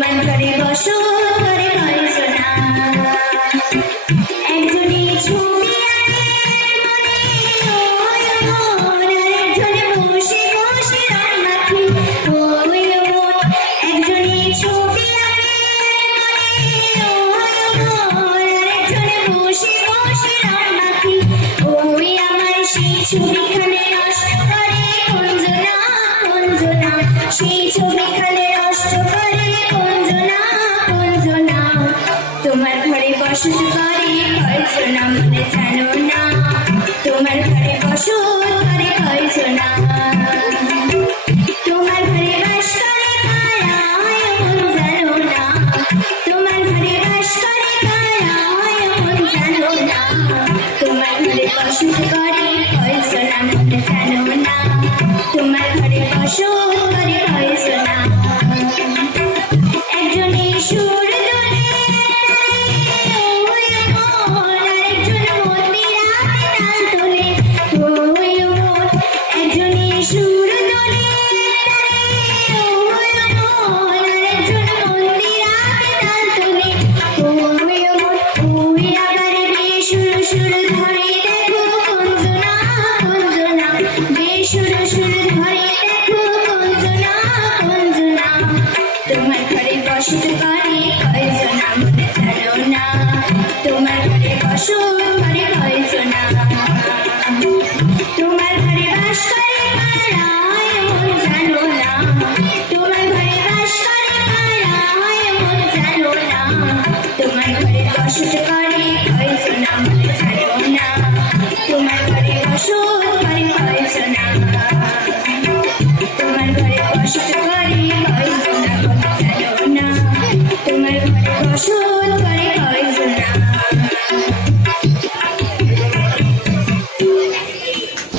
তোমার ঘরে বসত করে কয়জনা, একজনে ছবি আঁকে মনে ওই মন, আরেকজনে বসে বসে রং মাখে ওই মন। একজনে ছবি আঁকে মনে ওই মন, আরেকজনে বসে বসে রং মাখে ওই আমার। সেই ছবিখানে নষ্ট করে কোনজনা কোনজনা, সেই ছবিখানে নষ্ট করে কোনজনা কোনজনা। তোমার ঘরে বসত করে কয়জনা মনে জানো না, তোমার ঘরে বসত করে কয়জনা। তোমার ঘরে বাস করে কারা মন জানো না, তোমার ঘরে বাস করে কারা মন জানো না। তোমার ঘরে বসত করে কয়জনা মনে জানো না, তোমার ঘরে বসত করে কয়জনা। একজনে সুর দোলে ওই মন, আরেকজন মন্দিরাতে তাল তোলে ওই মন। একজনে সুর দোলে ওই মন, আরেকজন মন্দিরাতে তাল তোলে ওই মন। ওই আবার বেসুর সুর ধরে দেখো কোনজনা কোনজনা, বেসুর সুর ধরে দেখো কোনজনা কোনজনা। তোমার ঘরে বসত করে